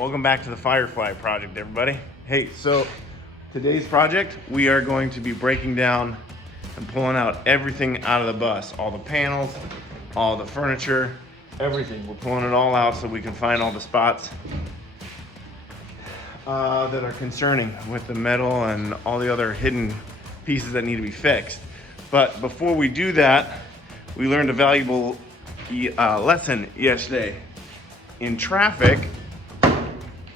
Welcome back to the Firefly project, everybody. Hey, so today's project, we are going to be breaking down and pulling out everything out of the bus. All the panels, all the furniture, everything. We're pulling it all out so we can find all the spots that are concerning with the metal and all the other hidden pieces that need to be fixed. But before we do that, we learned a valuable lesson yesterday. In traffic,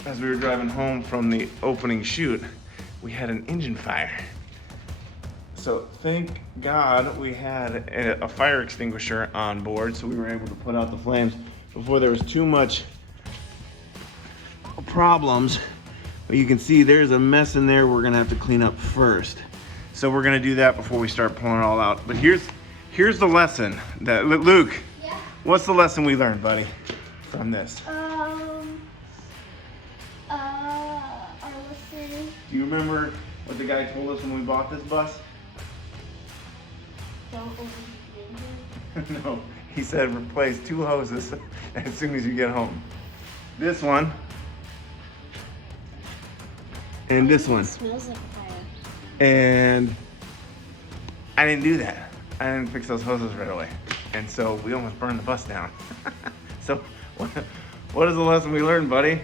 as we were driving home from the opening shoot, we had an engine fire. So thank God we had a fire extinguisher on board, so we were able to put out the flames before there was too much problems. But you can see there's a mess in there we're gonna have to clean up first. So we're gonna do that before we start pulling it all out. But here's the lesson that Luke. Yeah. What's the lesson we learned, buddy, from this? Our lesson. Do you remember what the guy told us when we bought this bus? Don't open the engine. No, he said replace 2 hoses as soon as you get home. This one and this one. It smells like fire. And I didn't do that. I didn't fix those hoses right away. And so we almost burned the bus down. So what is the lesson we learned, buddy?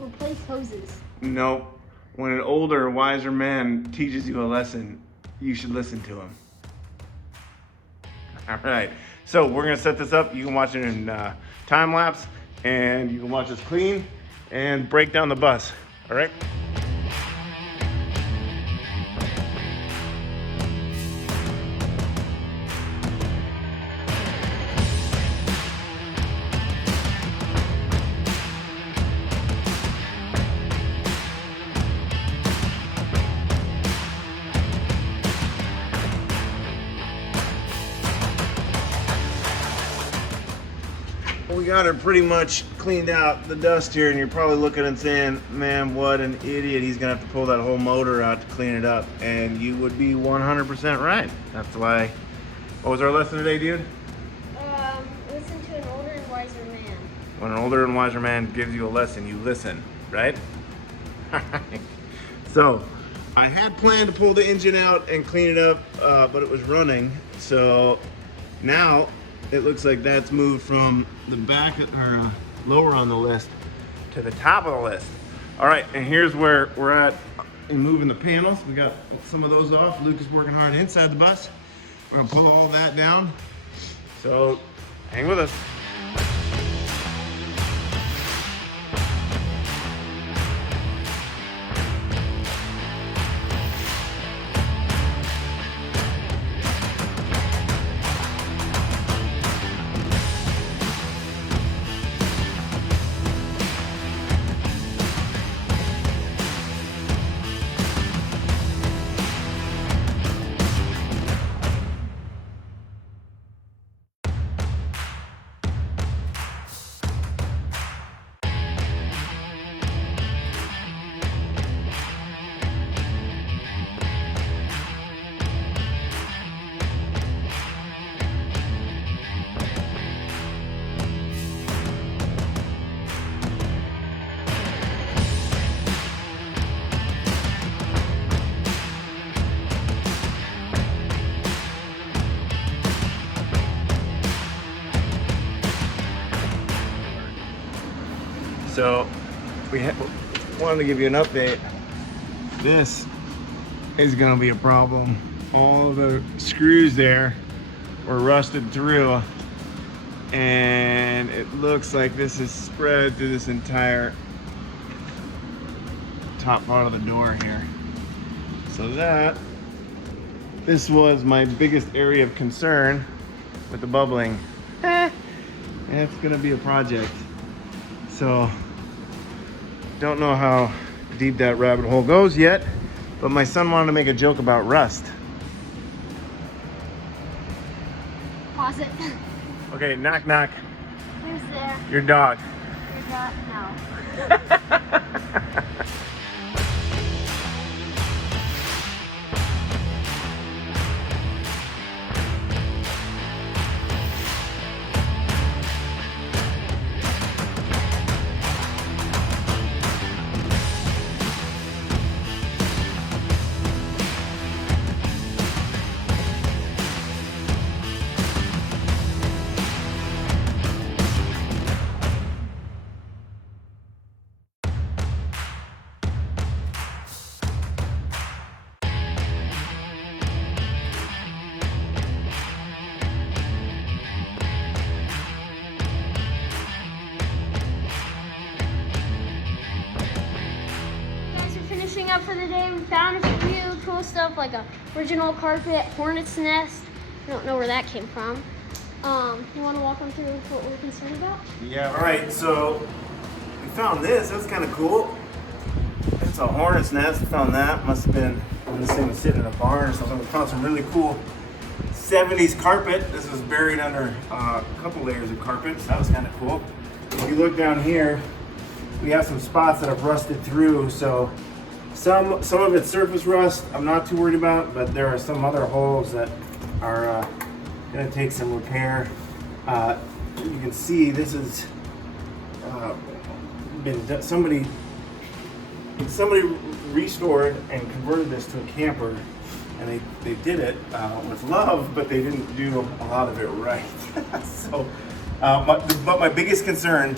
Replace hoses. No. When an older, wiser man teaches you a lesson, you should listen to him. All right. So we're going to set this up. You can watch it in time lapse, and you can watch us clean and break down the bus. All right? We got her pretty much cleaned out, the dust here, and you're probably looking and saying, man, what an idiot. He's gonna have to pull that whole motor out to clean it up. And you would be 100% right. That's why. What was our lesson today, dude? Listen to an older and wiser man. When an older and wiser man gives you a lesson, you listen, right? So I had planned to pull the engine out and clean it up, but it was running. So now it looks like that's moved from the back or lower on the list to the top of the list. All right, and here's where we're at in moving the panels. We got some of those off. Luke is working hard inside the bus. We're gonna pull all that down. So hang with us. So we wanted to give you an update. This is gonna be a problem. All the screws there were rusted through, and it looks like this is spread through this entire top part of the door here. So this was my biggest area of concern with the bubbling. It's gonna be a project. So, don't know how deep that rabbit hole goes yet, but my son wanted to make a joke about rust. Pause it. Okay, knock knock. Who's there? Your dog. Your dog? No. up for the day. We found a few cool stuff like a original carpet, hornet's nest. I don't know where that came from. You want to walk them through what we're concerned about? Yeah, all right, so we found this. That's kind of cool. It's a hornet's nest. We found that. Must have been when this thing was sitting in a barn or something. We found some really cool 70s carpet. This was buried under a couple layers of carpet, so that was kind of cool. If you look down here, we have some spots that have rusted through, so some of it's surface rust I'm not too worried about, but there are some other holes that are gonna take some repair. You can see this is been somebody restored and converted this to a camper, and they did it with love, but they didn't do a lot of it right. So, but my biggest concern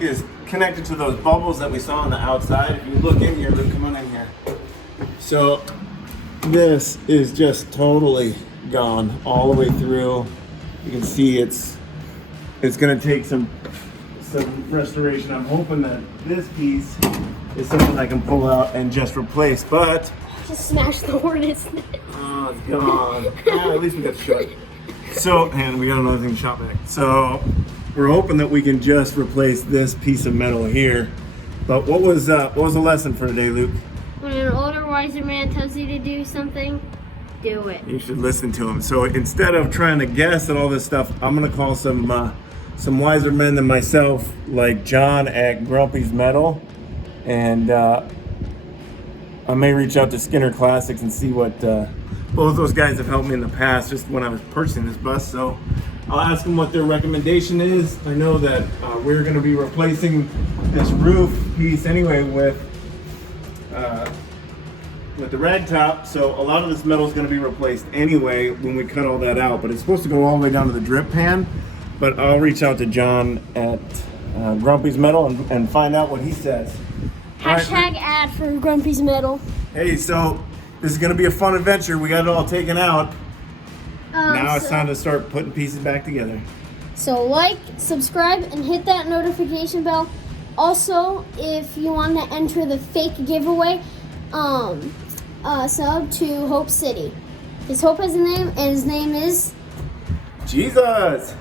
is connected to those bubbles that we saw on the outside. If you look in here, Luke, come on in here. So this is just totally gone all the way through. You can see it's going to take some restoration. I'm hoping that this piece is something I can pull out and just replace, but Just smash the hornet's nest. oh, it's gone. At least we got the shot. So, and we got another thing shot back. So we're hoping that we can just replace this piece of metal here. But what was the lesson for today, Luke? When an older, wiser man tells you to do something, do it. You should listen to him. So instead of trying to guess at all this stuff, I'm gonna call some wiser men than myself, like John at Grumpy's Metal, and I may reach out to Skinner Classics and see what both those guys have helped me in the past, just when I was purchasing this bus. So I'll ask them what their recommendation is. I know that we're going to be replacing this roof piece anyway with the rag top, so a lot of this metal is going to be replaced anyway when we cut all that out, but it's supposed to go all the way down to the drip pan. But I'll reach out to John at Grumpy's Metal and find out what he says. Hashtag ad for Grumpy's Metal. Hey, so this is going to be a fun adventure. We got it all taken out. Now it's time to start putting pieces back together. So like, subscribe, and hit that notification bell. Also, if you want to enter the fake giveaway, sub to Hope City. His Hope has a name, and his name is Jesus!